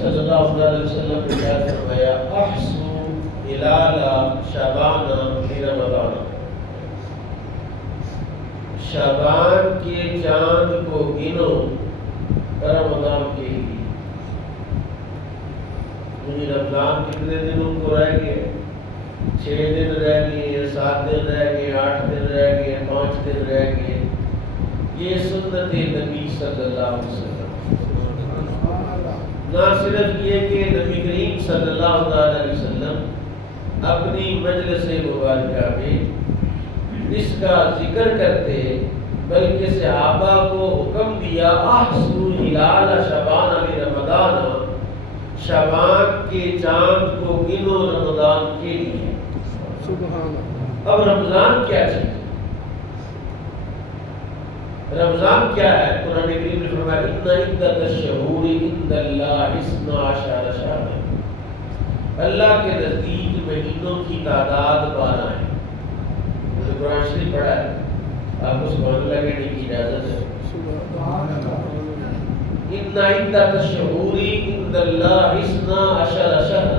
صلی اللہ علیہ وسلم نے کیا فرمایا، احسو ہلال شعبان لرمضان، شعبان کے چاند کو گنو رمضان کے لیے. یعنی رمضان کتنے دنوں کو رہ گئے؟ 6 دن رہ گئے، 7 دن رہ گئے، 8 دن رہ گئے، 5 دن رہ گئے. یہ سنت نبی صلی اللہ علیہ وسلم. نہ صرف یہ کہ نبی کریم صلی اللہ علیہ وسلم اپنی مجلس مبارکہ میں اس کا ذکر کرتے، بلکہ صحابہ کو حکم دیا احسو ہلال شعبان لرمضان، شعبان کے چاند کو گنو رمضان کے لیے. اب رمضان کیا چیز؟ رمضان کیا ہے؟ قرآن کریم نے فرمایا ان عدت الشہور عند اللہ 12 شہرا، اللہ کے نزدیک مہینوں کی تعداد 12 ہے. قرآن شریف پڑھا ہے، آپ کو سبحان اللہ کہنے کی اجازت ہے. ان عدت الشہور عند اللہ 12 شہرا،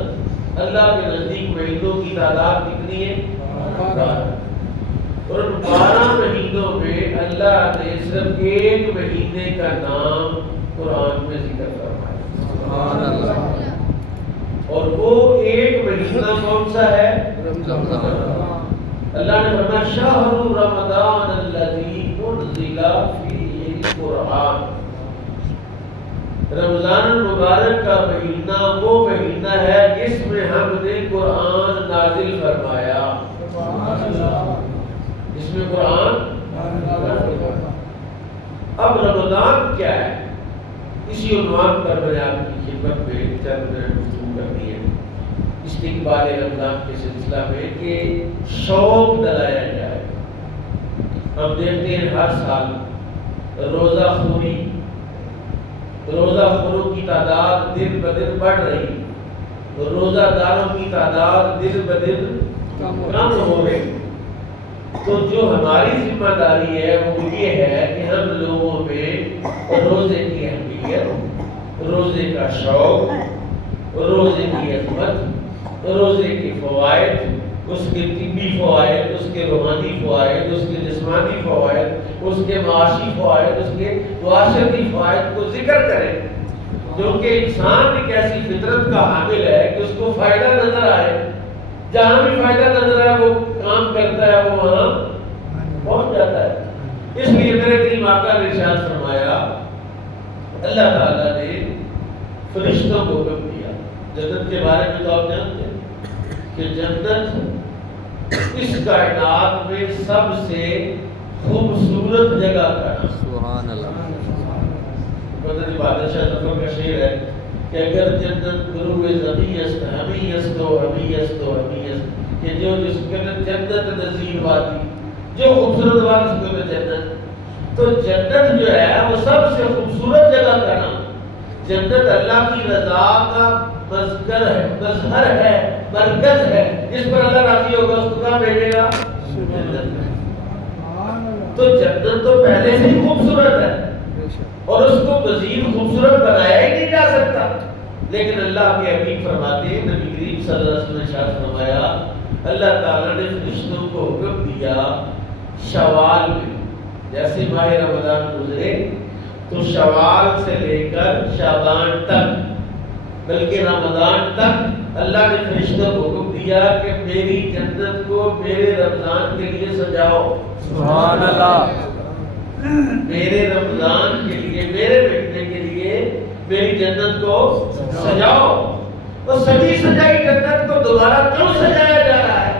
اللہ کے نزدیک مہینوں کی تعداد کتنی ہے؟ 12. اور ان 12 مہینوں میں اللہ نے صرف ایک مہینے کا نام قرآن میں ذکر فرمایا، اور وہ ایک مہینہ کون سا ہے؟ رمضان. اللہ نے فرمایا شہر رمضان الذی انزل فیہ القرآن، رمضان المبارک کا مہینہ وہ مہینہ ہے جس میں ہم نے قرآن نازل فرمایا. اس میں قرآن. اب رمضان کیا ہے؟ اسی عنوان پر میں نے آپ کی خدمت میں چند گفتگو کرنی ہے استقبال رمضان کے سلسلہ میں کہ شوق دلایا جائے. ہم دیکھتے ہیں ہر سال روزہ خوروں کی تعداد دن بدن بڑھ رہی، روزہ داروں کی تعداد دن بدن کم ہو رہی. تو جو ہماری ذمہ داری ہے وہ یہ ہے کہ ہم لوگوں میں روزے کی اہمیت، روزے کا شوق، روزے کی عظمت، روزے کے فوائد، اس کے طبی فوائد، اس کے روحانی فوائد، اس کے جسمانی فوائد، اس کے معاشی فوائد، اس کے معاشرتی فوائد کو ذکر کریں. کیونکہ انسان ایک ایسی فطرت کا حامل ہے کہ اس کو فائدہ نظر آئے، جہاں بھی فائدہ نظر آئے وہ کام کرتا ہے، وہ وہاں پہنچ جاتا ہے. اس لیے میرے کریم آقا نے ارشاد فرمایا، اللہ تعالیٰ نے فرشتوں کو حکم دیا. جنت کے بارے میں تو آپ جانتے ہیں کہ جنت اس کائنات میں سب سے خوبصورت جگہ کا نام. سبحان اللہ. مدنی بادشاہ ظفر کا شعر ہے کہ اگر جنت گروہ زمین است ہمیں است و ہمیں است و ہمیں است، کہ جو جس کے جنت نظیر وادی، جو خوبصورت وادی اس کو جنت. تو جنت جو ہے وہ سب سے خوبصورت جگہ کا نام. جنت اللہ کی رضا کا مظہر ہے، مظہر ہے، مرکز ہے. جس پر اللہ راضی ہوگا اس کو کہاں بھیجے گا؟ جنت میں. تو جنت تو پہلے سے ہی خوبصورت ہے اور اس کو مزید خوبصورت بنایا ہی نہیں جا سکتا. لیکن اللہ کے حبیب فرماتے ہیں، نبی کریم صلی اللہ علیہ وسلم نے ارشاد فرمایا، اللہ تعالیٰ نے فرشتوں کو حکم دیا شوال میں، جیسے ماہ رمضان گزرے تو شوال سے لے کر شعبان تک، بلکہ رمضان تک اللہ نے فرشتوں کو حکم دیا کہ میری جنت کو میرے رمضان کے لیے سجاؤ. سبحان اللہ. میرے رمضان کے لیے، میرے مہینے کے لیے میری جنت کو سجاؤ. اور سجی سجائی جنت کو دوبارہ کیوں سجایا جا رہا ہے؟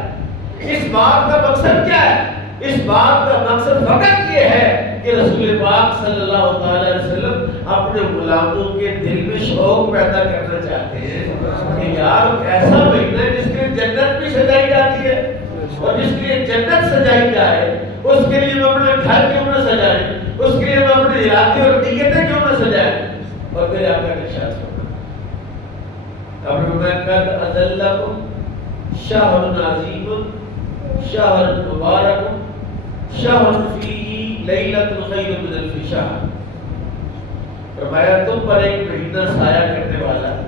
اس بات کا مقصد کیا ہے؟ اس بات کا مقصد فقط یہ ہے کہ رسول پاک صلی اللہ علیہ وسلم اپنے غلاموں کے دل میں شوق پیدا کرنا چاہتے ہیں کہ یار ایسا مہینہ جس کے جنت بھی سجائی جاتی ہے اور جس کے لیے جنت سجائی جائے، اس کے لیے ہم اپنا گھر کیوں نہ سجائیں، اس کے لیے ہم اپنے ارادے اور نیتیں کیوں نہ سجائیں. اور میرے آقا نے ارشاد فرمایا، اب میں قد اذلکم شہر عظیم شہر مبارک شہر فیہ لیلۃ خیر من الف شہر. فرمایا تم پر ایک مہینہ سایہ کرنے والا ہے،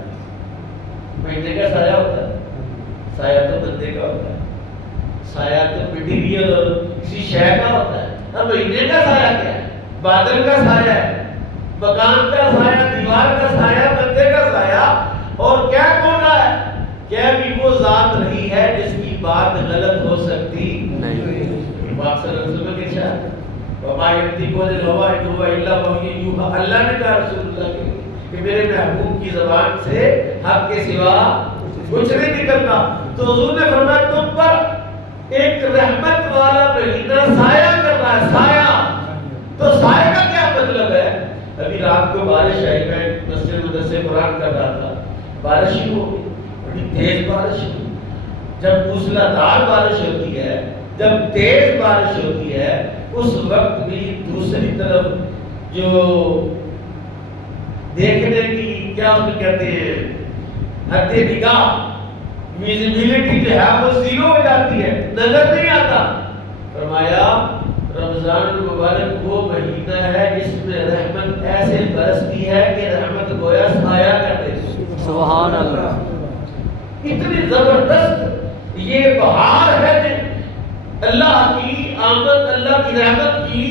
بادل کا سایہ ہے، مکان کا سایہ، دیوار کا سایہ، بندے کا سایہ، اور کیا کون رہا ہے؟ کیا بھی وہ ذات رہی ہے جس کی بات غلط ہو سکتی نہیں۔ پاک صلی اللہ علیہ وسلم کے ارشاد وما ينطق عن الهوى ان هو الا وحی یوحی، اللہ نے کہا رسول اللہ کے کہ میرے محبوب کی زبان سے حق کے سوا کچھ نہیں نکلتا۔ تو حضور نے فرمایا تم پر ایک رحمت والا مہینہ سایہ کر رہا ہے، سایہ۔ تو سایہ کا کیا مطلب ہے؟ ابھی رات کو بارش آئی، میں مسجد مدرسے قرآن کر رہا تھا، بارش ہی ہو گئی، بڑی تیز بارش ہوئی۔ جب موسلادھار بارش ہوتی ہے، جب تیز بارش ہوتی ہے، اس وقت بھی دوسری طرف جو دیکھنے کی کیا اس کہتے ہیں حد نگاہ، ویزیبلٹی جو ہے وہ زیرو ہو جاتی ہے، نظر نہیں آتا۔ فرمایا رمضان المبارک وہ مہینہ ہے جس میں رحمت ایسے برستی ہے کہ رحمت گویا سایہ کر دیتی۔ سبحان اللہ، اتنی زبردست یہ بہار ہے اللہ کی آمد، اللہ کی رحمت کی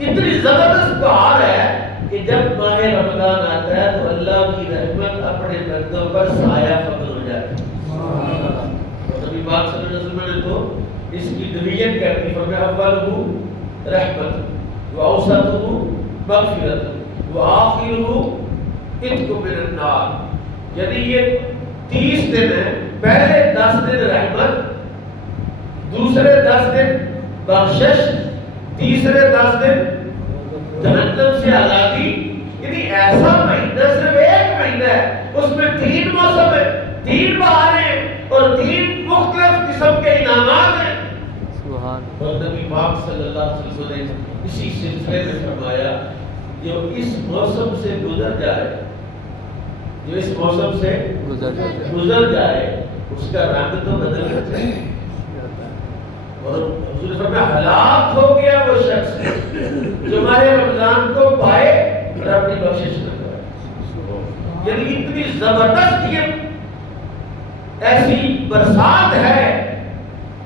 اتنی زبردست بہار ہے کہ جب ماہ رمضان آتا ہے تو اللہ کی رحمت اپنے بندوں پر سایہ فضل ہو جاتی ہے۔ اور نبی پاک صلی اللہ علیہ وسلم نے تو اس کی ڈویژن کر دی، فرمایا اولہ رحمت واوسطہ مغفرت وآخرہ عتق من النار، یعنی یہ 30 دن ہے، پہلے 10 دن رحمت، دوسرے 10 دن بخشش، تیسرے 10 دن جہنم سے آزادی۔ یعنی ایسا مہینہ صرف ایک مہینہ ہے، اس میں 3 موسم ہے، 3 بہاریں ہیں اور 3 مختلف قسم کے انعامات ہیں۔ اور نبی پاک صلی اللہ علیہ وسلم نے اسی سلسلے میں فرمایا جو اس موسم سے گزر جائے، جو اس موسم سے گزر جائے اس کا رنگ تو بدل جائے۔ اور حضور فرمایا ہلاک ہو گیا وہ شخص جو ہمارے رمضان کو پائے اور اپنی بخشش نہ کرے۔ یعنی اتنی زبردست یہ ایسی برسات ہے،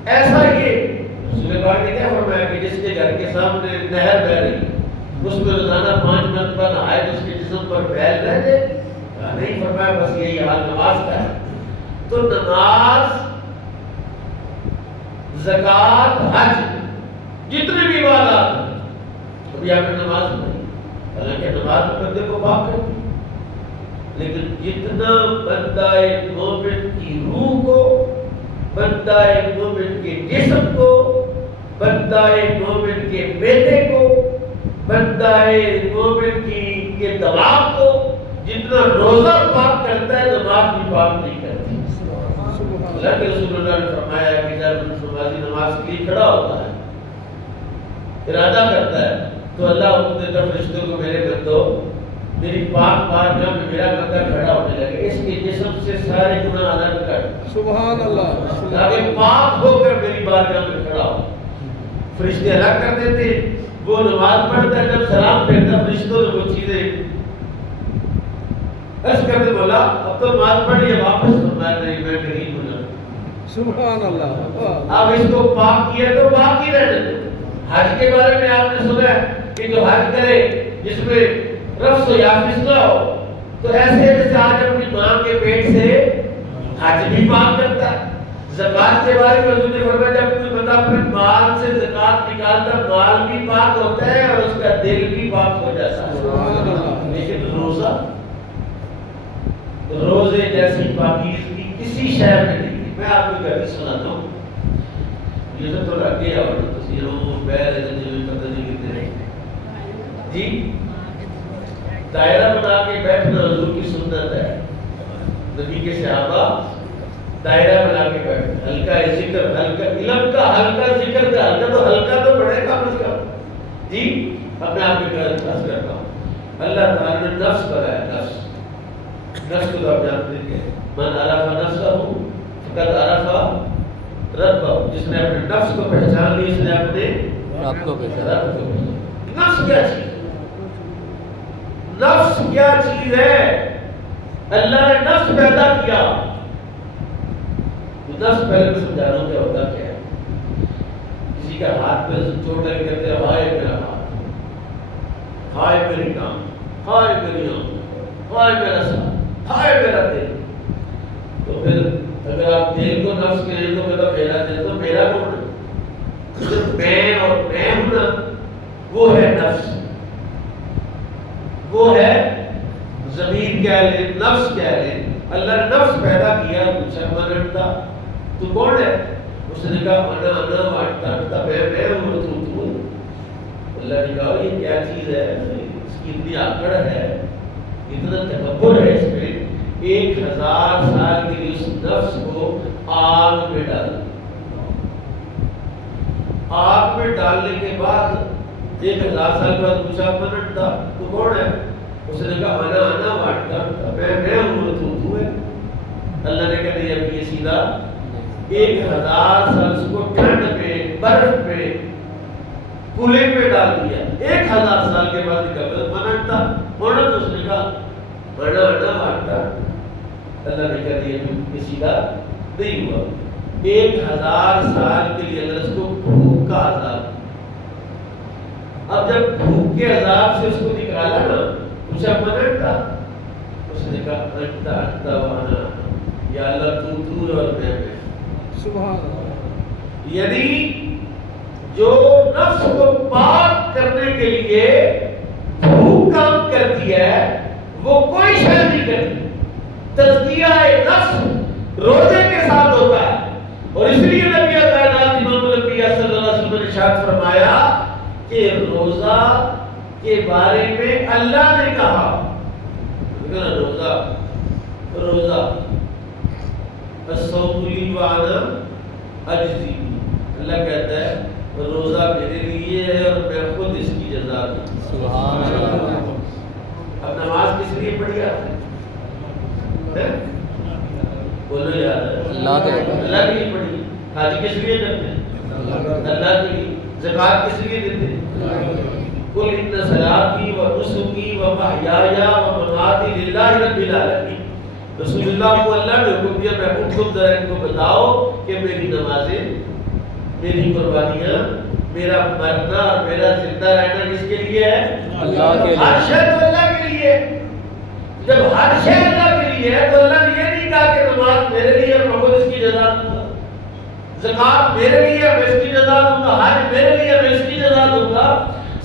ایسا یہ رسول پاک نے کیا فرمایا کہ جس کے گھر کے سامنے نہر بہ رہی اس میں روزانہ 5 مرتبہ نہائے تو اس کے جسم پر بیل رہ جائے؟ نہیں، فرمایا بس یہی حال نماز کا ہے۔ تو نماز، زکوٰۃ، حج، جتنے بھی عبادات ہیں، ابھی آپ نے نماز پڑھی، حالانکہ نماز بندے کو پاک کرتی، لیکن جتنا بندہ مومن کی روح کو، بندہ مومن کے جسم کو، بندہ مومن کے معدے کو، بندہ مومن کے دماغ کو جتنا روزہ پاک کرتا ہے نماز بھی پاک نہیں کرتی۔ اللہ کے رسول اللہ نے فرمایا کہ جب نمازی نماز کے لیے کھڑا ہوتا ہے، ارادہ کرتا ہے، تو اللہ حکم دیتا ہے فرشتوں کو میرے بندو میری پاک بارگاہ میں میرا بندہ کھڑا ہونے لگے، اس کے جسم سے سارے گناہ الگ کر، سبحان اللہ، تاکہ پاک ہو کر میری بارگاہ میں کھڑا ہو۔ فرشتے الگ کر دیتے، وہ نماز پڑھتا ہے، جب سلام پھیرتا فرشتوں نے وہ چیزیں عرض کرتے بولا اب تو نماز پڑھ لیا، واپس فرمایا نہیں میں نہیں بولا۔ سبحان اللہ، اب اس کو پاک کیا تو پاک ہی رہنے دو۔ حج کے بارے میں آپ نے سنا ہے کہ جو حج کرے جس میں رفس و یافس نہ ہو، تو ایسے جیسے آج اپنی ماں کے پیٹ سے حج بھی پاک کرتا ہے۔ زکوٰۃ کے بارے میں حضور نے فرمایا جب کوئی بندہ اپنے مال سے زکوٰۃ نکالتا مال بھی پاک ہوتا ہے اور اس کا دل بھی پاک ہو جاتا ہے۔ لیکن روزے جیسی پاکیزگی کسی شہر میں نہیں۔ میں آپ کو کہتے سناتا ہوں، یہ تو تھوڑا آگے اور تصویروں بیر جو پتہ نہیں کتنے جی دائرہ بنا کے بیٹھنا حضور کی سنت ہے۔ نبی کے صحابہ دائرہ بنا کے بیٹھنا، ہلکا ذکر، ہلکا علم کا، ہلکا ذکر کا، ہلکا تو ہلکا تو بڑھے گا اس کا جی۔ اب میں آپ کے گھر انداز کرتا ہوں، اللہ تعالیٰ نے نفس بنایا، نفس کو تو آپ جانتے ہیں، من عرف نفسہ فقد عرف ربہ، جس نے اپنے نفس کو پہچان لی اس نے اپنے رب کو پہچان۔ نفس کیا چیز ہے؟ نفس کیا چیز ہے؟ اللہ نے نفس پیدا کیا، نفس پہلے میں سمجھا رہا ہوں کیا ہوتا کیا ہے۔ کسی کا ہاتھ پہ چوٹ لگے کہتے ہیں ہائے میرا ہاتھ، ہائے میری ٹانگ، ہائے میری آنکھ، ہائے میرا سر، ہائے میرا دل۔ تو پھر اگر آپ دل کو نفس کہیں تو میرا دل تو میرا کون ہے؟ جو میں اور میں ہوں نا وہ ہے نفس، وہ ہے ضمیر کہہ لیں، نفس کہہ لیں۔ اللہ نے نفس پیدا کیا، پوچھا من انتا، تو کون ہے؟ اس نے کہا انا انا وانتا انتا، میں ہوں تو۔ اللہ نے کہا یہ کیا چیز ہے، اس کی اتنی آکڑ ہے، اتنا تکبر ہے اس میں، 1000 سال کے لیے اس نفس کو آگ میں ڈال، آگ میں ڈالنے کے بعد 1000 سال بعد پوچھا من انتا، تو کون ہے؟ اس نے کہا انا انا وانتا انتا، میں ہوں تو ہے۔ اللہ نے کہا نہیں، اب یہ سیدھا 1000 سال اس کو ٹھنڈ میں، برف میں، کولنگ میں ڈال دیا۔ 1000 سال کے بعد نکل منٹا ہونا، تو اس نے کہا بڑا وانٹا۔ اللہ نے کہا یہ سیدھا نہیں ہوا۔ 1000 سال کے لیے اللہ اس کو بھوک کا عذاب، اب جب بھوک کے عذاب سے اس کو نکالا نا، پوچھا منٹا، اس نے کہا انتا انتا وانا، یا اللہ تو اور میں۔ سبحان اللہ۔ یعنی جو نفس کو پاک کرنے کے لیے بھوک کام کرتی ہے وہ کوئی شے نہیں کرتی۔ تزکیہ نفس روزے کے ساتھ ہوتا ہے، اور اس لیے نبی کائنات امام الانبیاء صلی اللہ علیہ وسلم نے ارشاد فرمایا کہ روزہ کے بارے میں اللہ نے کہا، روزہ الصوم لی وانا اجزی، اللہ کہتا ہے روزہ میرے لیے ہے اور میں خود اس کی جزا دوں۔ سبحان اللہ۔ اب نماز کس لیے پڑھی آپ نے؟ بولو یار، اللہ کے لیے پڑھی۔ حج کس لیے کرتے ہیں؟ اللہ کے لیے۔ زکوٰۃ کس لیے دیتے ہیں؟ قل ان صلاتی و نسکی و محیای و مماتی للہ رب العالمین۔ رسول اللہ کو اللہ نے حکم دیا، میں تم ذرا ان کو بتاؤ کہ میری نمازیں، میری قربانیاں، میرا مرنا اور میرا زندہ رہنا کس کے لیے ہے؟ اللہ کے لیے۔ ہر شے تو اللہ کے لیے۔ جب ہر شے اللہ کے لیے ہے تو اللہ نے یہ نہیں کہا کہ نماز میرے لیے اور میں خود اس کی جزا دوں گا، زکوٰۃ میرے لیے میں اس کی جزا دوں گا، حج میرے لیے میں اس کی جزا دوں گا۔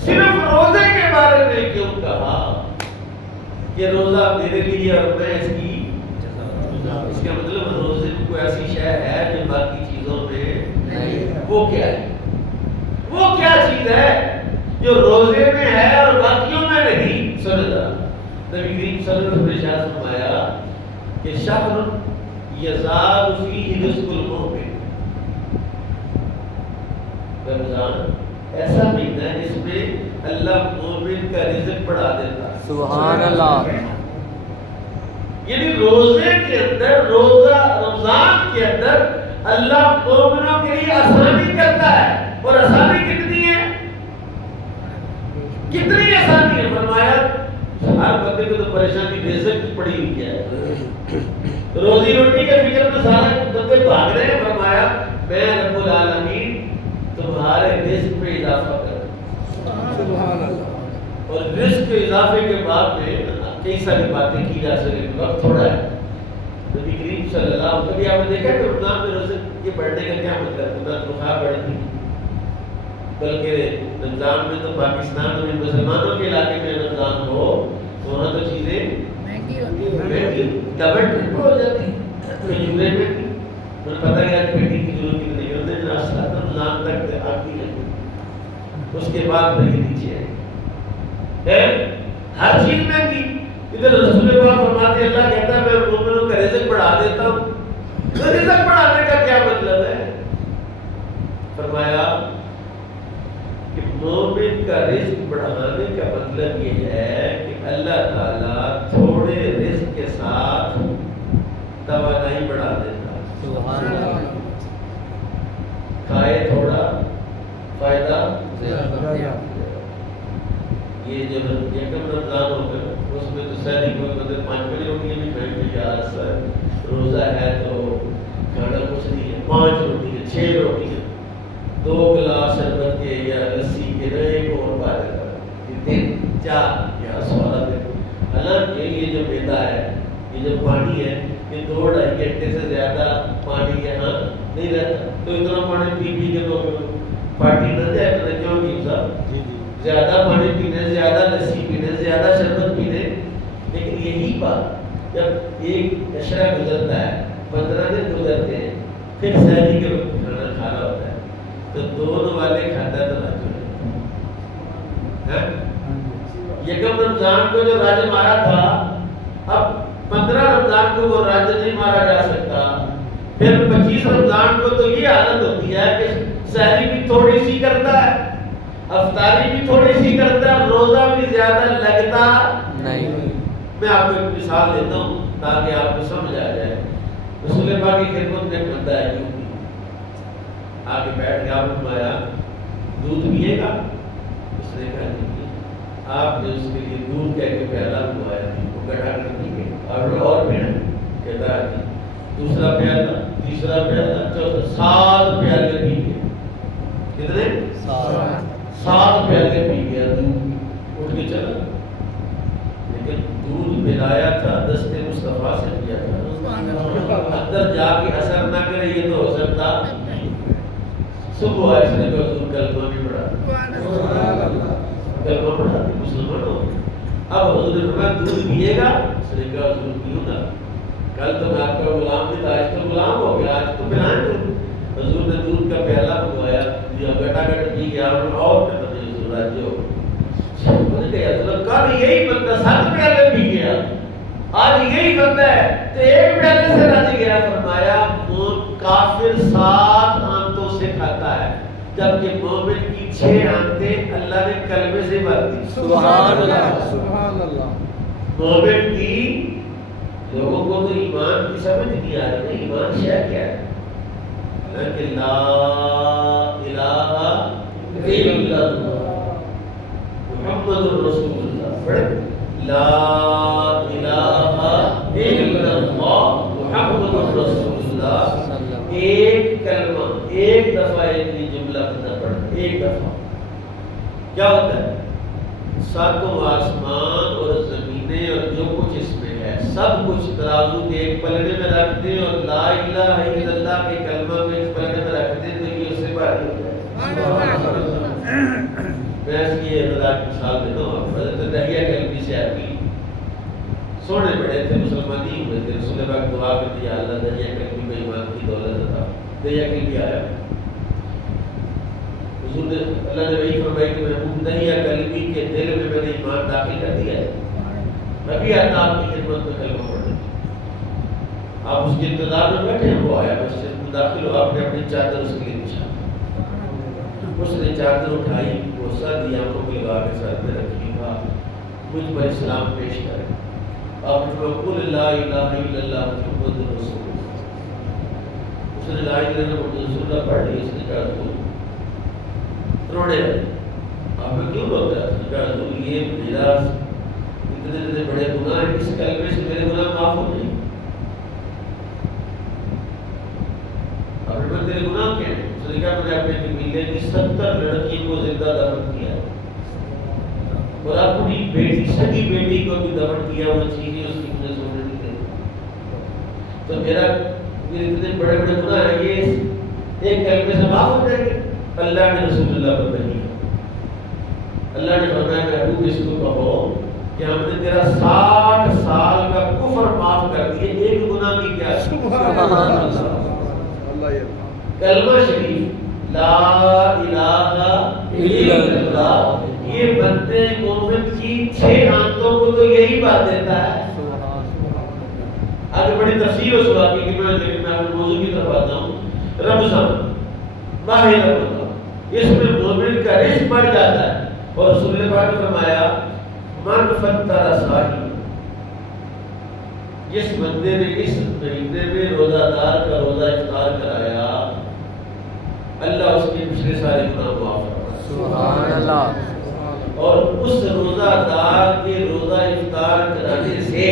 صرف روزے کے بارے میں کیوں کہا کہ روزہ میرے لیے اور میں اس کی؟ اس کا مطلب روزے میں کوئی ایسی شے ہے جو باقی چیزوں میں نہیں۔ وہ کیا ہے؟ وہ کیا چیز ہے جو روزے میں ہے اور باقیوں میں نہیں؟ سن اللہ نبی کریم صلی اللہ علیہ وسلم نے ارشاد فرمایا کہ شہر یزاد فیہ رزق المؤمن، رمضان ایسا مہینہ ہے جس میں اللہ مومن کا رزق بڑھا دیتا ہے۔ سبحان اللہ۔ یعنی روزے کے اندر، روزہ رمضان کے اندر اللہ مومنوں کے لیے آسانی کرتا ہے، اور آسانی کتنی ہے؟ کتنی آسانی ہے؟ فرمایا ہر بندے کو تو پریشانی رزق کی پڑی ہوئی ہے، روزی روٹی کے فکر میں سارے بندے بھاگ رہے ہیں۔ فرمایا میں رب العالمین تمہارے رزق میں اضافہ کر، سبحان اللہ۔ اور رزق کے اضافے کے بعد میں کئی ساری باتیں کی جا سکیں، وقت تھوڑا ہے۔ نبی کریم صلی اللہ علیہ وسلم، کبھی آپ نے دیکھا کہ رمضان میں روزے کے بڑھنے کا کیا مطلب ہے؟ خدا تنخواہ بڑھتی، بلکہ رمضان میں تو پاکستان میں مسلمانوں کے علاقے میں رمضان ہو تو وہاں تو چیزیں مہنگی ڈبل ٹرپل ہو جاتی ہیں۔ میں پتہ کیا پیٹی کی ضرورت نہیں ہوتی، ناشتہ رمضان تک آتی ہے، اس کے بعد میں نیچے ہے ہر چیز مہنگی۔ ادھر رسول پاک فرماتے اللہ کہتا ہے میں مومنوں کا رزق بڑھا دیتا ہوں۔ تو رزق بڑھانے کا کیا مطلب ہے؟ فرمایا کہ مومن کا رزق بڑھانے کا مطلب یہ ہے کہ اللہ تعالیٰ تھوڑے رزق کے ساتھ توانائی بڑھا دیتا ہے۔ سبحان اللہ۔ کھائے تھوڑا فائدہ زیادہ۔ یہ جو یکم رمضان ہوگا اس میں تو سہری کو مطلب 5 روٹیاں بھی کھائیں گے، یار سر روزہ ہے تو کھانا کچھ نہیں ہے، 5 روٹیاں 6 روٹیاں 2 گلاس شربت کے یا لسی کے، ایک اور بات ہے 4 یہاں سوال ہے. حالانکہ یہ جو میدا ہے, یہ جو پانی ہے, یہ 2-2.5 گھنٹے سے زیادہ پانی یہاں نہیں رہتا. تو اتنا پانی پی پی کے تو پارٹی نہ جائے تو کیوں نہیں صاحب, زیادہ پانی پینے, زیادہ لسی پینے, زیادہ شربت پینے. لیکن یہی بات جب ایک عشرہ گزرتا ہے, 15 دن گزرتے ہیں, پھر سحری کے وقت کھانا کھانا ہوتا ہے, تو دونوں والے کھاتا ہے تو یکم رمضان کو جو راج مارا تھا, اب 15 رمضان کو وہ راج نہیں مارا جا سکتا. پھر 25 رمضان کو تو یہ حالت ہوتی ہے کہ سحری بھی تھوڑی سی کرتا ہے, افطاری بھی تھوڑی سی کرتا ہے, روزہ بھی زیادہ لگتا نہیں. میں آپ کو ایک مثال دیتا ہوں تاکہ آپ کو سمجھ آ جائے. رسول پاک کی خدمت میں بندہ ہے جو آگے بیٹھ کے آپ نے فرمایا دودھ پیے گا؟ اس نے کہا نہیں. آپ نے اس کے لیے دودھ کہہ کے پیالہ منگوایا, وہ گٹھا کر پیے اور پینا کہتا ہے. دوسرا پیالہ, تیسرا پیالہ, چوتھا, 7 پیالے پی گئے. کتنے؟ 7 پیالے پی گیا دودھ, اٹھ کے چلا. لیکن دودھ پلایا تھا دست مصطفیٰ سے پیا تھا, اندر جا کے اثر نہ کرے یہ تو ہو سکتا. صبح آئے اس نے کہا حضور کلمہ نہیں پڑھا, کلمہ پڑھا مسلمان ہو. اب حضور نے فرمایا دودھ پیے گا؟ اس نے کہا حضور پیوں گا. کل تو میں آپ کا غلام بھی تھا, آج تو غلام ہو گیا, آج تو پلائیں دوں. حضور نے دودھ کا پیالہ منگوایا, گٹا گٹ پی گیا, اور کہتا نہیں حضور راجی ہو. کل یہی بندہ 7 پیالے پی گیا, آج یہی بندہ ہے تو 1 پیالے سے راضی گیا. فرمایا کافر 7 آنتوں سے کھاتا ہے, جبکہ مومن کی 6 آنتیں اللہ نے کلمے سے بھر دی. سبحان اللہ, سبحان اللہ. مومن کی لوگوں کو تو ایمان کی سمجھ نہیں آ رہی. ایمان شے کیا ہے؟ کہ لا الہ الا اللہ محمد رسول اللہ. لا الہ الا اللہ محمد رسول اللہ. ایک کلمہ ایک دفعہ ایک جملہ بندہ پڑھتا, ایک دفعہ کیا ہوتا ہے؟ 7 آسمان اور زمینیں اور جو کچھ اس میں ہے سب کچھ ترازو کے ایک پلڑے میں رکھ دیں, اور لا الہ الا اللہ کے کلمہ کو ایک پلڑے میں رکھ دیں تو یہ اس سے بھاری ہو جائے. میں اس کی یہ مثال دیتا ہوں. حضرت دہیہ کلبی سے آدمی سونے بڑے تھے, مسلمان نہیں ہوئے تھے. رسول پاک دعا کرتی ہے اللہ دہیہ کلبی کو ایمان کی دولت عطا. دہیہ کلبی آیا, حضور نے اللہ نے وہی فرمایا کہ محبوب دہیہ کلبی کے دل میں نے ایمان داخل کر دیا ہے, ابھی آتا آپ کی خدمت میں کلمہ پڑھنے. آپ اس کے انتظار میں بیٹھے, وہ آیا مسجد میں داخل ہو, آپ نے اپنی چادر اس کے لیے بچھا. اس نے چادر اٹھائی, بوسہ دیا, آنکھوں کو لگا کے سر میں رکھی, کہا مجھ پر اسلام پیش کرے. آپ نے فرمایا قل لا الہ الا اللہ محمد رسول اللہ. اس نے لا الہ الا اللہ محمد رسول اللہ پڑھ لی. اس نے کہا حضور رونے لگے. آپ نے کیوں روتا ہے؟ اس نے کہا حضور یہ میرا اتنے بڑے گناہ ہیں, اس کلمے سے میرے گناہ معاف ہو جائیں. اور میں تیرے گناہ کیا ہے؟ اس نے کہا میں نے اپنے قبیلے کی 70 لڑکیوں کو زندہ دفن کیا ہے, اور اپنی بیٹی سگی بیٹی کو بھی دفن کیا, وہ چیزیں اس کی مجھے سونے نہیں دے. تو میرے اتنے بڑے بڑے گناہ ہیں, یہ ایک کلمے سے معاف ہو جائیں گے. اللہ نے رسول اللہ پر نہیں, اللہ نے فرمایا محبوب اس کو کہو کہ ہم نے تیرا 60 سال کا کفر معاف کر دیے, ایک گناہ کی کیا. سبحان اللہ. کلمہ شریف لا الہ الا اللہ, یہ بندے مومن کی 6 آنتوں کو تو یہی بات دیتا ہے. آگے بڑی تفصیل اس واقعے کی میں اپنے موضوع کی طرف آتا ہوں. رمضان ماہ رمضان, اس میں مومن کا رزق بڑھ جاتا ہے. اور رسول پاک نے فرمایا من فطر صائم, جس بندے نے اس مہینے میں روزہ دار کا روزہ افطار کرایا, اللہ اس کے پچھلے سارے گناہ معاف فرمائے. سبحان اللہ. اور اس روزہ دار کے روزہ افطار کرانے سے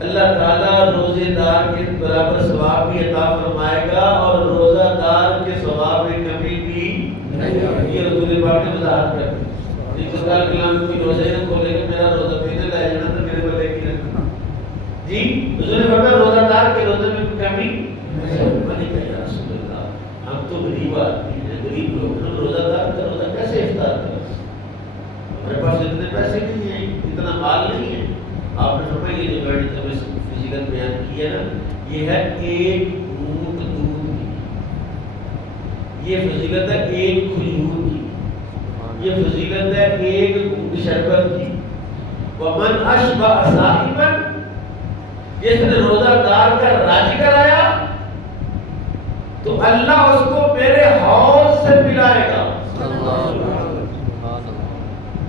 اللہ تعالیٰ روزے دار کے برابر ثواب بھی عطا فرمائے گا, اور روزہ دار کے ثواب میں کمی بھی نہیں. یہ رسول پاک نے وضاحت کر دی. انتقال کلام کوئی روزے نہ کھولے کہ میرا روزہ دینے لائے جانا تو میرے بلے کی رکھنا جی حضور نے فرمایا روزہ دار کے روزے میں کوئی کمی نہیں کہا یا رسول اللہ ہم تو غریب آدمی ہیں غریب لوگ ہم روزہ دار کا روزہ کیسے افطار کریں ہمارے پاس اتنے پیسے نہیں ہیں اتنا مال نہیں ہے آپ نے فرمایا یہ جو میں نے جب اس فضیلت بیان کی ہے نا یہ ہے ایک گھونٹ دودھ کی یہ فضیلت ہے ایک کھجور کی یہ فضیلت ہے ایک گھونٹ شربت کی ومن اشبع صائما جس نے روزہ دار کا راضی کرایا تو اللہ اس کو میرے حوض سے پلائے گا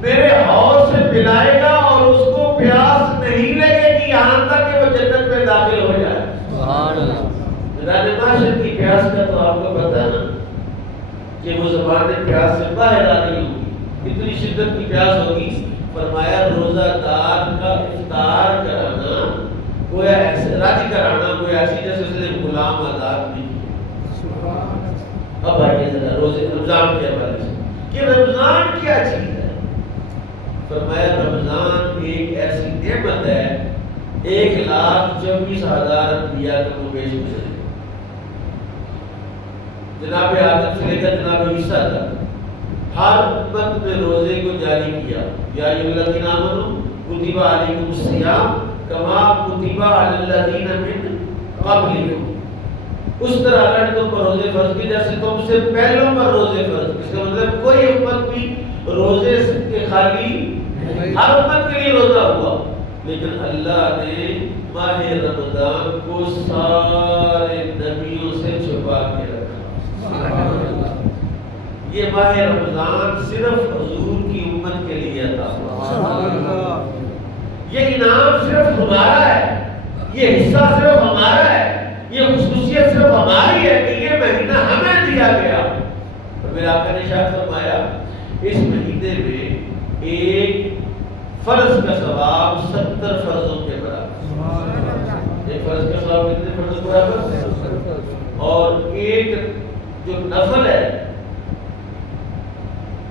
میرے حوض سے پلائے گا اور اس کو پیاس نہیں لگے گی یہاں تک کہ وہ جنت میں داخل ہو جائے معاشر کی پیاس کا تو آپ کو پتہ ہے نا کہ وہ زبان پیاس سے باہر آ رہی ہوگی کتنی شدت کی پیاس ہوگی فرمایا روزہ دار کا افطار کرانا گویا ایسے راضی کرانا گویا ایسی جیسے اس نے غلام آزاد نہیں کیا اب آئیے ذرا روزے رمضان کے حوالے سے کہ رمضان کیا چیز ہے فرمایا رمضان ایک ایسی نعمت ہے 1,24,000 انبیاء کا وہ پیش گزرے جناب آدم سے لے کر جناب عیسیٰ تک ہر امت میں روزے کو جاری کیا یا ایھا الذین آمنوا کتب علیکم الصیام کما کتب علی الذین من قبلکم اس طرح اللہ نے تم پر روزے فرض کی جیسے تم سے پہلوں پر روزے فرض کی اس کا مطلب کوئی امت بھی روزے کے خالی ہر امت کے لیے روزہ ہوا لیکن اللہ نے ماہ رمضان کو سارے نبیوں سے چھپا کے رکھا یہ ماہ رمضان صرف حضور کی امت کے لیے تھا یہ انعام صرف ہمارا ہے یہ حصہ صرف ہمارا ہے یہ خصوصیت صرف ہماری ہے کہ یہ مہینہ ہمیں دیا گیا اور میرے آقا نے ارشاد فرمایا اس مہینے میں ایک فرض کا ثواب 70 فرضوں کے برابر ایک فرض کا ثواب کتنے فرض کے برابر اور ایک جو نفل ہے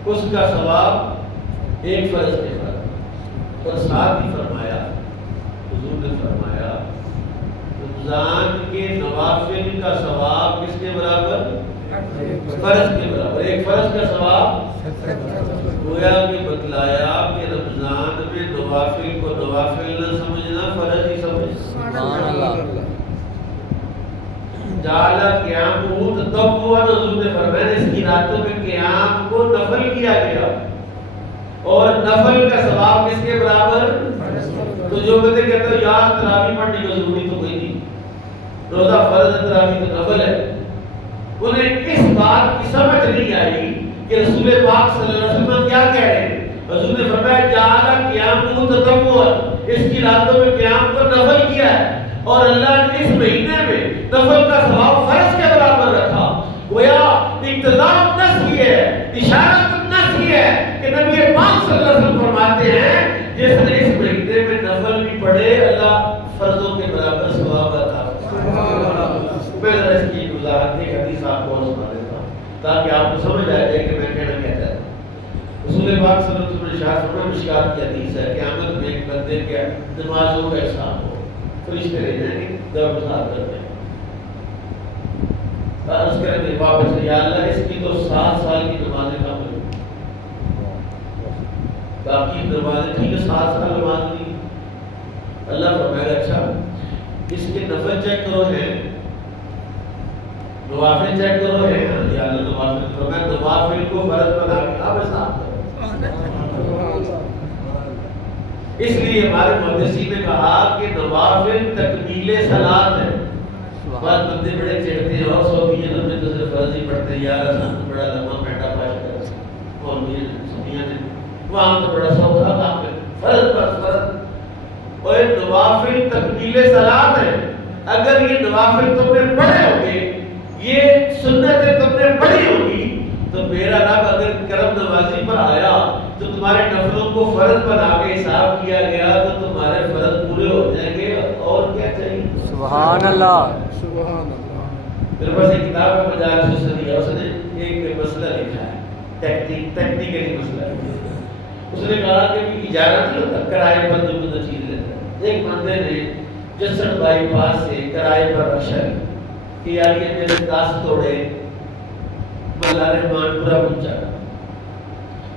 اس کا ثواب ایک فرض کے برابر اور ساتھ ہی فرمایا حضور نے فرمایا رمضان کے نوافل کا ثواب کس کے برابر فرض کے برابر ایک فرض کا ثواب گویا کہ بتلایا کہ رمضان میں نوافل کو نوافل نہ سمجھنا فرض ہی سمجھنا جعل قیامہ تطوعا حضور نے فرمایا اس کی راتوں میں قیام کو نفل کیا گیا اور نفل کا ثواب کس کے برابر تو جو بندے کہتے ہیں یار تراویح پڑھنے کی ضروری تو کوئی نہیں روزہ فرض ہے تراویح تو نفل ہے انہیں اس بات کی سمجھ نہیں آئی کہ رسول پاک صلی اللہ علیہ وسلم کیا کہہ رہے ہیں حضور نے فرمایا جعل قیامہ تطوعا اس کی راتوں میں قیام کو نفل کیا ہے اور اللہ نے اس مہینے میں نفل کا ثواب فرض کے برابر رکھا گویا اقتضاء نص یہ ہے اشارت نص یہ ہے کہ نبی پاک صلی اللہ علیہ وسلم فرماتے ہیں جس نے اس مہینے میں نفل بھی پڑھے اللہ فرضوں کے برابر ثواب عطا میں اس کی وضاحت ایک حدیث آپ کو سنا دیتا ہوں تاکہ آپ کو سمجھ آ جائے کہ میں کہنا کہتا ہے رسول پاک صلی اللہ علیہ وسلم نے ارشاد فرمایا مشکات کی حدیث ہے قیامت میں ایک بندے کے نمازوں کا حساب ہو فرشتے لے جائیں گے در بسار کرتے ہیں عرض کریں گے واپس یا اللہ اس کی تو 7 سال کی نمازیں کم ہوئی باقی نمازیں ٹھیک ہے 7 سال نماز نہیں اللہ فرمائے اچھا اس کے نفل چیک کرو ہیں نوافل چیک کرو ہیں یا اللہ نوافل فرمائے نوافل کو فرض بنا کے آپ حساب کرو اس لیے ہمارے محدثین نے کہا کہ نوافل تکمیل صلاۃ ہے بعض بندے بڑے چڑھتے ہیں اور 100 دنوں میں تو صرف فرض ہی پڑھتے ہیں یار اساں بڑا لمبا بیٹا پاش کرتے اور یہ سنیاں نے وہاں تو بڑا سوکھا کام ہے فرض پر فرض اور نوافل تکمیل صلاۃ ہے اگر یہ نوافل تم نے پڑھے ہوگے یہ سنتیں تم نے پڑھی ہوگی تو میرا رب اگر کرم نوازی پر آیا تو تمہارے نفلوں کو فرض بنا کے حساب کیا گیا تو تمہارے فرض پورے ہو جائیں گے اور کیا چاہیے سبحان اللہ سبحان اللہ میرے پاس ایک کتاب ہے مجالس الصدیہ اس نے ایک مسئلہ لکھا ہے ٹیکنیکلی مسئلہ ہے اس نے کہا کہ اجارہ نہیں ہوتا، کرائے پر جو بندہ چیز لیتا ہے۔ ایک بندے نے جسن بائی پاس سے کرائے پر رکشا کہ یار یہ میرے 10 توڑے ملا رحمان پورا پہنچا،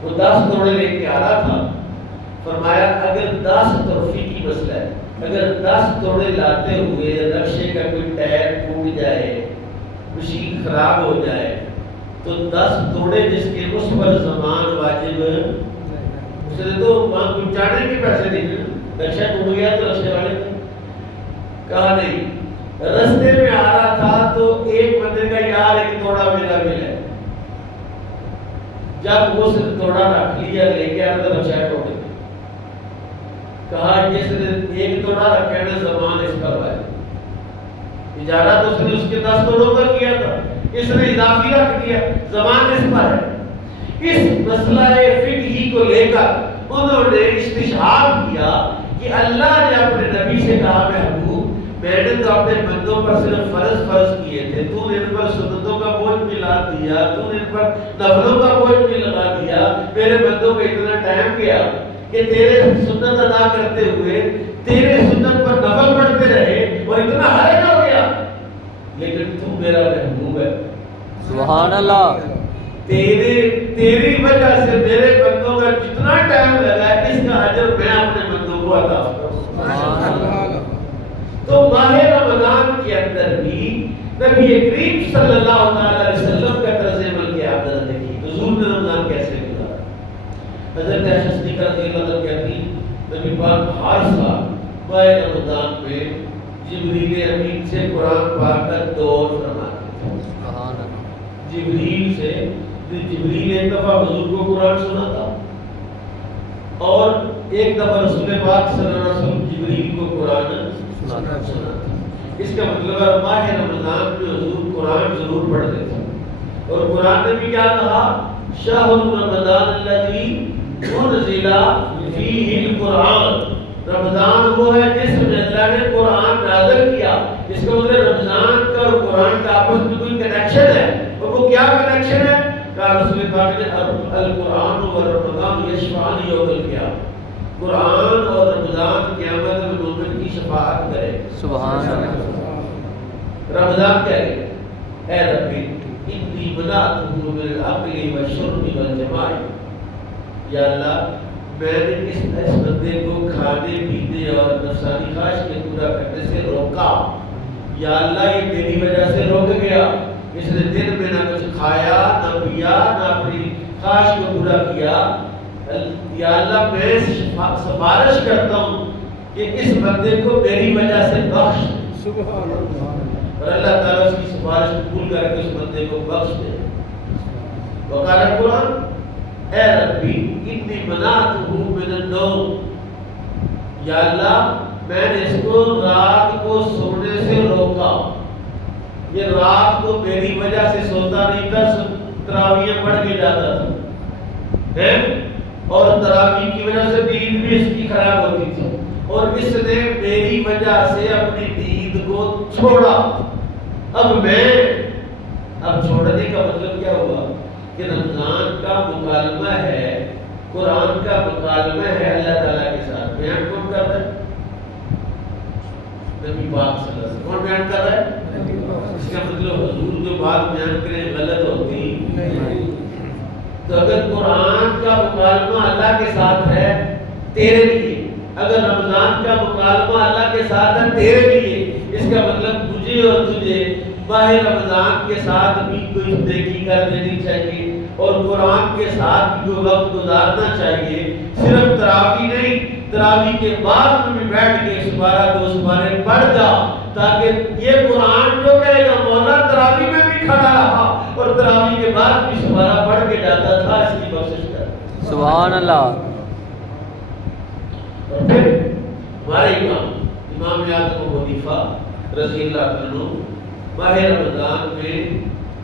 وہ 10 توڑے لے کے آ رہا تھا۔ فرمایا اگر 10 طرفی کی مسئلہ ہے، اگر 10 توڑے لاتے ہوئے رکشے کا کوئی ٹائر ٹوٹ جائے، مشین خراب ہو جائے، تو 10 توڑے جس کے اس پر زمان واجب، اس نے تو وہاں پہنچانے کے پیسے نہیں، رکشہ ٹوٹ گیا تو رکشے والے نے کہا نہیں۔ رستے میں آ رہا تھا تو ایک بندے کا یار ایک توڑا میرا ملا ہے، جب وہ توڑا رکھ لیا لے کے آنا تو رکشہ ٹوٹ گیا۔ کہا جس نے ایک توڑا رکھا ہے زمان اس کا ہے، اجارہ تو اس نے اس کے 10 توڑوں کا کیا تھا، اس نے اضافی رکھ دیا، زمان اس پر ہے۔ اس مسئلہ فقہی کو لے کر انہوں نے استشہاد کیا کہ اللہ نے اپنے نبی سے کہا محبوب میں نے تو اپنے بندوں پر صرف فرض کیے تھے، تو نے ان پر سنتوں کا بوجھ بھی لا دیا، تو نے ان پر نفلوں کا بوجھ بھی لگا دیا، میرے بندوں کو اتنا ٹائم گیا کہ تیرے سنت ادا کرتے ہوئے تیرے سنت پر نفل پڑھتے رہے اور اتنا حرج ہو گیا، لیکن تو میرا محبوب ہے، سبحان اللہ، تیری وجہ سے میرے بندوں کا جتنا ٹائم لگا ہے اس کا اجر میں اپنے بندوں کو عطا کروں۔ تو ماہ رمضان کے اندر بھی نبی کریم صلی اللہ علیہ وسلم کا طرز عمل کیا آپ ذرا دیکھیے، حضور نے رمضان کیسے گزارا۔ حضرت عائشہ صدیقہ رضی اللہ عنہا کہتی نبی پاک ہر سال ماہ رمضان میں جبریل امین سے قرآن پاک کا دور فرماتے تھے۔ جبریل ایک دفعہ حضور کو قرآن سناتا اور ایک دفعہ رسول پاک صلی اللہ علیہ وسلم جبریل کو قرآن سناتا۔ اس کا مطلب ہے ماہ رمضان میں حضور قرآن ضرور پڑھتے تھے، اور قرآن نے بھی کیا کہا شہر رمضان الذی انزل فیہ القرآن، رمضان وہ ہے جس میں اللہ نے قرآن نازل کیا۔ اس کا مطلب رمضان کا اور قرآن کا آپس میں کوئی کنیکشن ہے، اور وہ کیا کنیکشن ہے؟ کہا رسول پاک نے القرآن و رمضان یشفعان یوم القیامہ، قرآن اور رمضان قیامت میں مومن کی شفاعت کرے۔ سبحان اللہ۔ رمضان کہہ گئے اے ربی انی منعتہ من الاکل والشرب والجماع، یا اللہ میں نے اس بندے کو کھانے پینے اور نفسانی خواہش کے پورا کرنے سے روکا، یا اللہ یہ میری وجہ سے رک گیا، اس نے دن میں نہ کچھ کھایا نہ پیا نہ اپنی خواہش کو پورا کیا، یا اللہ میں سفارش کرتا ہوں کہ اس بندے کو میری وجہ سے بخش دے۔ سبحان اللہ۔ اور اللہ تعالیٰ اس کی سفارش قبول کر کے اس بندے کو بخش دے۔ وقال قرآن اے ربی انی منعتہ من النوم، یا اللہ میں نے اس کو رات کو سونے سے روکا، یہ رات کو میری وجہ سے سوتا نہیں تھا، تراویح پڑھ کے جاتا تھا، اور تراویح کی وجہ سے نیند بھی اس کی خراب ہوتی تھی، اور اس نے میری وجہ سے اپنی نیند کو چھوڑا۔ اب چھوڑنے کا مطلب کیا ہوا کہ رمضان کا مکالمہ ہے، قرآن کا مکالمہ ہے اللہ تعالیٰ کے ساتھ۔ بیان کون کر رہا ہے؟ نبی پاک صلی اللہ علیہ وسلم۔ کون بیان کر رہا ہے؟ اس کا مطلب حضور جو بات بیان کریں غلط ہوتی نہیں۔ تو اگر قرآن کا مکالمہ اللہ کے ساتھ ہے تیرے لیے، اگر رمضان کا مکالمہ اللہ کے ساتھ ہے تیرے لیے، اس کا مطلب مجھے اور تجھے ماہ رمضان کے ساتھ بھی کوئی نیکی کر دینی چاہیے، اور قرآن کے ساتھ بھی جو وقت گزارنا چاہیے۔ صرف تراویح نہیں، تراویح کے بعد میں بھی بیٹھ کے سپارہ 2 سپارے پڑھ جا، تاکہ یہ قرآن جو کہے گا مولا تراویح میں بھی کھڑا رہا اور تراویح کے بعد بھی سپارہ پڑھ کے جاتا تھا، اس کی بخشش کر۔ سبحان اللہ۔ اور پھر ہمارے امام اعظم ابو حنیفہ رضی اللہ عنہ ماہ رمضان میں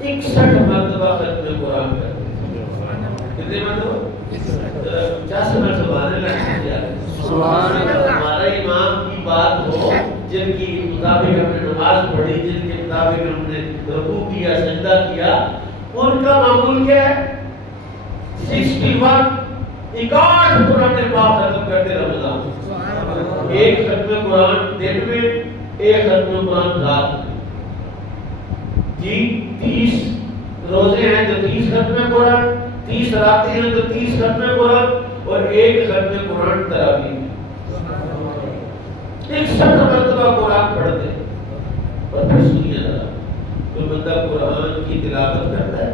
61 مرتبہ ختم قرآن کرتے تھے۔ کتنے مرتبہ؟ 50 مرتبہ۔ سبحان اللہ۔ ہمارا امام کی بات ہو، جن کی مطابق ہم نے نماز پڑھی، جن کے مطابق ہم نے رکوع کیا، سجدہ کیا، ان کا معمول کیا ہے؟ 61 61 قرآن پاک ختم کرتے رمضان، ایک ختم قرآن دن میں، ایک ختم قرآن رات میں. جی 30 روزے ہیں تو 30 ختم قرآن، 30 راتیں ہیں تو 30 ختم قرآن، اور ایک ختم قرآن تراویح میں. 61 مرتبہ قرآن پڑھتے ہیں. اور پھر سنیے ذرا، کوئی بندہ قرآن کی تلاوت کرتا ہے،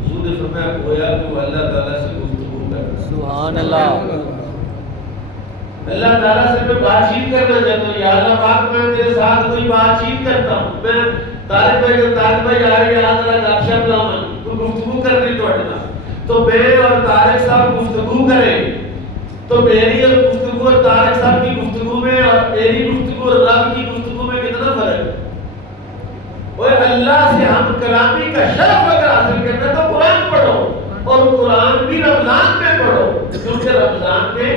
حضور نے فرمایا گویا کہ وہ اللہ تعالیٰ سے گفتگو کرتا ہے. سبحان اللہ. اللہ تعالیٰ سے میں بات چیت کرنا چاہتا ہوں، یا اللہ پاک میں تیرے ساتھ کوئی بات چیت کرتا ہوں. میں طالب بھائی آ رہے یہاں ذرا گپ شپ لاؤں، کوئی گفتگو کرنی تھوڑے نال، تو میں اور طارق صاحب گفتگو کریں تو میری اور گفتگو اور طارق صاحب کی گفتگو میں اور میری گفتگو اور رب کی گفتگو میں کتنا فرق ہے. اور اللہ سے ہم کلامی کا شرف اگر حاصل کرنا تو قرآن پڑھو، اور قرآن بھی رمضان میں پڑھو، کیونکہ رمضان میں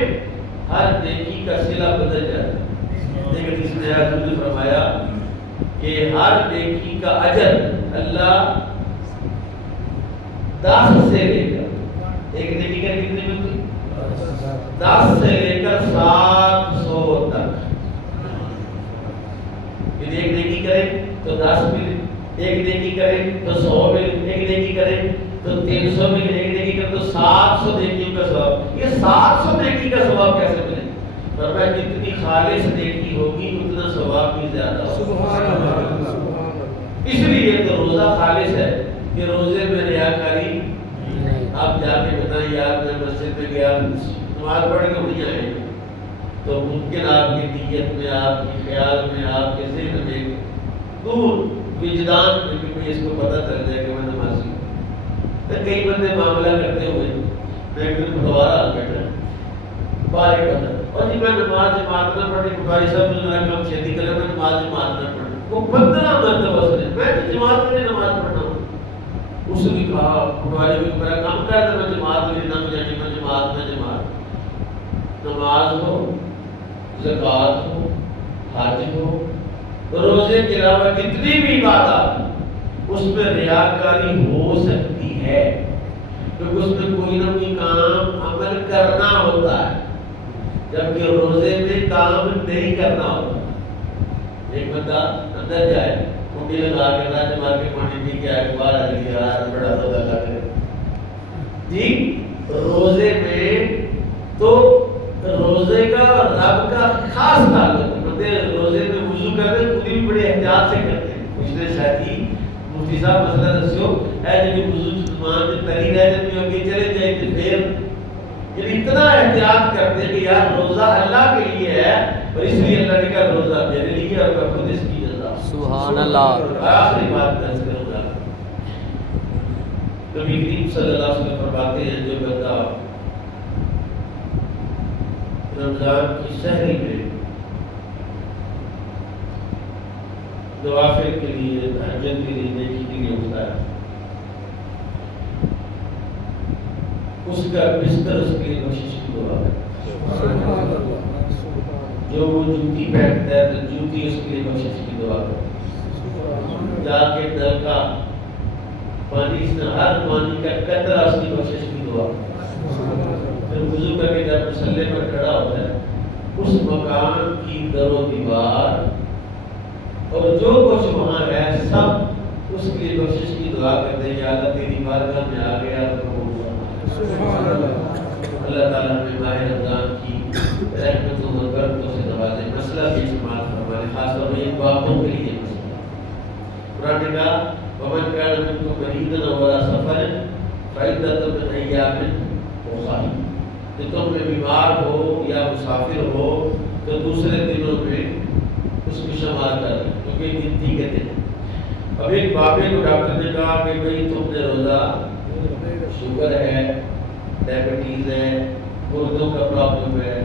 ہر نیکی کا صلہ بدل جاتا ہے. لیکن اس نے حضور نے فرمایا کہ ہر نیکی کا اجر اللہ 10 سے لے کر، ایک نیکی کا کتنے ملتی؟ 10 سے لے کر 700 تک. یعنی ایک نیکی کریں تو 10 ملے، ایک نیکی کریں تو 100 ملے، ایک نیکی کریں تو 300 ملے، ایک نیکی کریں تو 700 نیکیوں کا ثواب. یہ 700 نیکی کا ثواب کیسے ملے؟ فرمایا جتنی خالص نیکی ہوگی اتنا ثواب بھی زیادہ ہوگا. سبحان اللہ. اس لیے تو روزہ خالص ہے کہ روزے میں ریاکاری. آپ جا کے بتائیں یار میں مسجد میں گیا نماز پڑھ کے نہیں آئے، تو ممکن آپ کی نیت میں، آپ کے خیال میں، آپ کے ذہن میں، دور وجدان میں بھی اس کو پتہ چل جائے کہ میں نمازی ہوں. تو کئی بندے معاملہ کرتے ہوئے میں ایک دن دوبارہ بیٹھا باہر کرنا، اور جی میں نماز جماعت نہ پڑھی، بخاری صاحب نے میرا کام چھیتی کرے، میں نماز جماعت نہ پڑھی. وہ 15 مرتبہ سنے میں تو جماعت میں نماز پڑھنا ہوں. اس نے کہا بخاری بھی میرا کام کر دے، میں جماعت میں نہ جانے، میں جماعت میں جماعت. نماز ہو، زکوٰۃ ہو، حج ہو، روزے کے علاوہ کتنی بھی عبادات، اس میں ریاکاری ہو سکتی ہے کیونکہ اس میں کوئی نہ کوئی کام عمل کرنا ہوتا ہے، جبکہ روزے میں کام نہیں کرنا ہوتا. ایک بندہ اندر جائے، کنڈی لگا کے راج مار کے پانی پی کے آئے، باہر آ کے یار بڑا سودا کر لے. جی روزے میں تو روزے کا اور رب کا خاص تعلق ہے. بندے روزے میں وضو کرتے ہیں، خود بھی بڑے احتیاط سے کرتے ہیں. پچھلے ساتھی مفتی صاحب مسئلہ دسیو اے جی وضو زمان میں تلی رہ جاتی ہے کہ چلے جائے تو پھر یعنی اتنا احتیاط کرتے ہیں کہ یار روزہ اللہ کے لیے ہے، اور اس لیے اللہ نے کہا روزہ میرے لیے اور میں خود اس کی جزا. سبحان اللہ. آخری بات درس کروں گا. نبی کریم صلی اللہ علیہ وسلم فرماتے ہیں جو بندہ رمضان کی سحری میں نوافل کے لیے، تہجد کے لیے، نیکی کے لیے اٹھتا ہے، اس کا بستر اس کے لیے بخشش کی دعا ہے. جو وہ جوتی پہنتا ہے تو جوتی اس کے لیے بخشش کی دعا ہے. جا کے نل کا پانی سے ہر پانی کا قطرہ اس کی بخشش کی دعا. پھر وضو کر کے جب مصلی پر کھڑا ہوتا ہے، اس مکان کی در و دیوار اور جو کچھ وہاں ہے سب اس کے لیے بخشش کی دعا کرتے ہیں. یا اللہ تیری بارگاہ میں آ گیا تو سبحان اللہ. اللہ تعالیٰ ہمیں ماہ رمضان کی رحمتوں اور برکتوں سے نوازے. مسئلہ بھی استعمال فرمائے، خاص طور پر باپوں کے لیے مسئلہ. قرآن نے کہا ومن کان منکم مریضا او علی سفر فعدۃ من ایام اخر، کہ تم میں بیمار ہو یا مسافر ہو تو دوسرے دنوں میں اس کو شمار کر لیں کیونکہ گنتی کے دن. اب ایک بابے کو ڈاکٹر نے کہا کہ بھئی تم نے روزہ، شوگر ہے، ڈائبٹیز ہے، گردوں کا پرابلم ہے،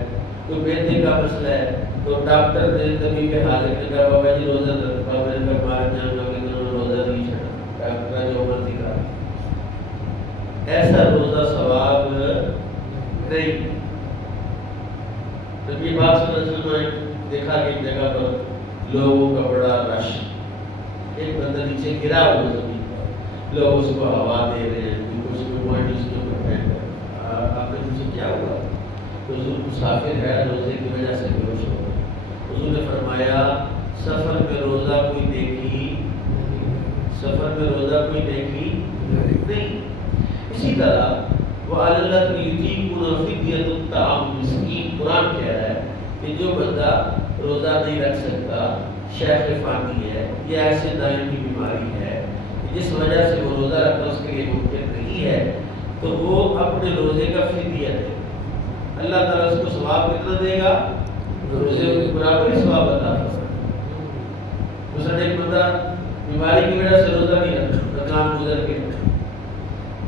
کوئی میدے کا مسئلہ ہے، تو ڈاکٹر نے طبیب حاضر نے کہا بابا جی روزہ بابا نے کہا مارے جاؤں گا کہ روزہ نہیں چھڑا، ڈاکٹر جو مرضی کہا. ایسا روزہ ثواب نہیں. نبی پاک صلی اللہ علیہ وسلم نے دیکھا کہ ایک جگہ پر لوگوں کا بڑا رش، ایک بندہ نیچے گرا ہوا زمین پر، لوگ اس کو ہوا دے رہے ہیں، کچھ اس کو پوائنٹ اس کے اوپر پھینک رہے ہیں. آپ نے پوچھا کیا ہوا؟ حضور مسافر ہے، روزے کی وجہ سے بے ہوش ہو گئے. حضور نے فرمایا سفر میں روزہ کوئی نیکی، سفر میں روزہ کوئی نیکی نہیں. اسی طرح وَعَلَى الَّذِينَ يُطِيقُونَهُ فِدْيَةٌ طَعَامُ مِسْكِين، قرآن کہہ رہا ہے کہ جو بندہ روزہ نہیں رکھ سکتا، شیخ فانی ہے یا ایسے دائم کی بیماری ہے جس وجہ سے وہ روزہ رکھنا اس کے لیے ممکن نہیں ہے، تو وہ اپنے روزے کا فدیہ دے. اللہ تعالیٰ اس کو ثواب کتنا دے گا؟ روزے کے برابر ہی ثواب عطا کرے. مثلا ایک بندہ بیماری کی وجہ سے روزہ نہیں رکھتا، رمضان گزر کے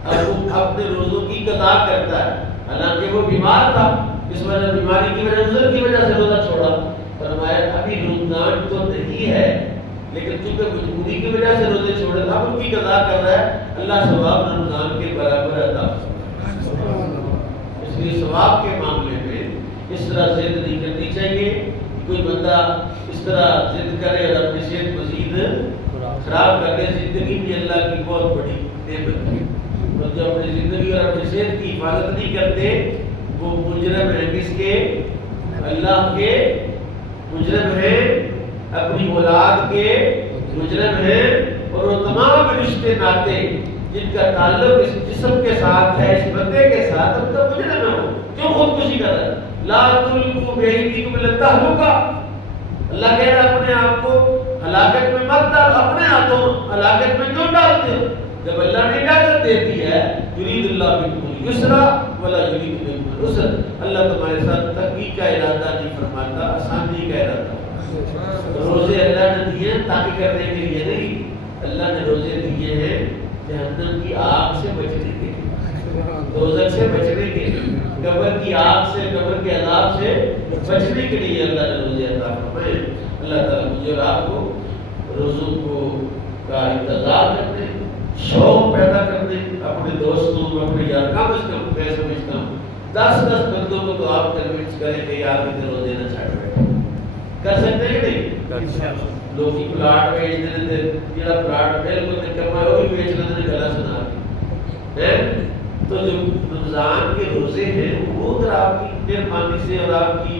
اب وہ اپنے روزوں کی قضا کرتا ہے، حالانکہ وہ بیمار تھا، اس وجہ بیماری کی وجہ عذر کی وجہ سے روزہ چھوڑا. فرمایا ابھی رمضان تو نہیں ہے لیکن چونکہ مجبوری کی وجہ سے روزے چھوڑے تھا، ان کی قضا کر رہا ہے. اللہ ثواب رمضان کے برابر عطا فرمائے. اس لیے ثواب کے معاملے میں اس طرح ضد نہیں کرنی چاہیے. کوئی بندہ اس طرح ضد کرے اور اپنی صحت مزید خراب کر لے، زندگی بھی اللہ کی بہت بڑی نعمت ہے. اور جو اپنی زندگی اور اپنی صحت کی حفاظت نہیں کرتے وہ مجرم ہیں. کس کے؟ اللہ کے مجرم ہیں، اپنی اولاد کے مجرم ہیں، اور وہ تمام رشتے ناتے جن کا تعلق اس جسم کے ساتھ ہے، اس بندے کے ساتھ، ان کا مجرم ہے. وہ کیوں خودکشی کر رہا ہے؟ لا تلقوا بأيديكم إلى التهلكة. اللہ کہہ رہا ہے اپنے آپ کو ہلاکت میں مت ڈال، اپنے ہاتھوں ہلاکت میں کیوں ڈالتے ہو؟ جب اللہ نے اجازت دے دی ہے، یرید اللہ بکم اليسر ولا یرید بکم العسر، اللہ تمہارے ساتھ تنگی کا ارادہ نہیں فرماتا، آسانی کا ارادہ. روزے اللہ نے دیے تاکہ کرنے کے لیے نہیں، اللہ نے روزے دیے ہیں جہنم کی آگ سے بچنے کے لیے، دوزخ سے بچنے کے لیے، قبر کی آگ سے، قبر کے عذاب سے بچنے کے لیے اللہ نے روزے عطا فرمائے. اللہ تعالیٰ مجھے اور آپ کو روزوں کو کا انتظار کرنے، شوق پیدا کرنے، اپنے دوستوں اپنے یار کم از کم میں سمجھتا ہوں 10 بندوں کو تو آپ کنونس کریں کہ یار ادھر روزے نہ چھاڑ بیٹھے. کر سکتے ہیں کہ نہیں؟ لوگ کی پلاٹ بیچ دیتے، جڑا پلاٹ بالکل نکما ہے وہ بھی بیچ لیتے، گلا سنا کے. تو جو رمضان کے روزے ہیں وہ اگر آپ کی مہربانی سے اور آپ کی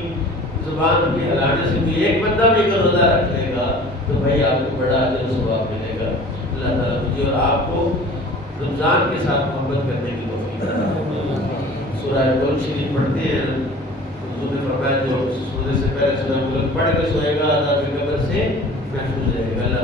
زبان کے ہلانے سے کوئی ایک بندہ بھی اگر روزہ رکھ لے گا تو بھائی آپ کو بڑا اجر و ثواب ملے گا. اللہ تعالیٰ مجھے اور آپ کو رمضان کے ساتھ محبت کرنے کی توفیق عطا فرمائے. سورہ ملک شریف پڑھتے ہیں. حضور نے فرمایا جو سونے سے پہلے سورہ ملک پڑھ کے سوئے گا عذاب قبر سے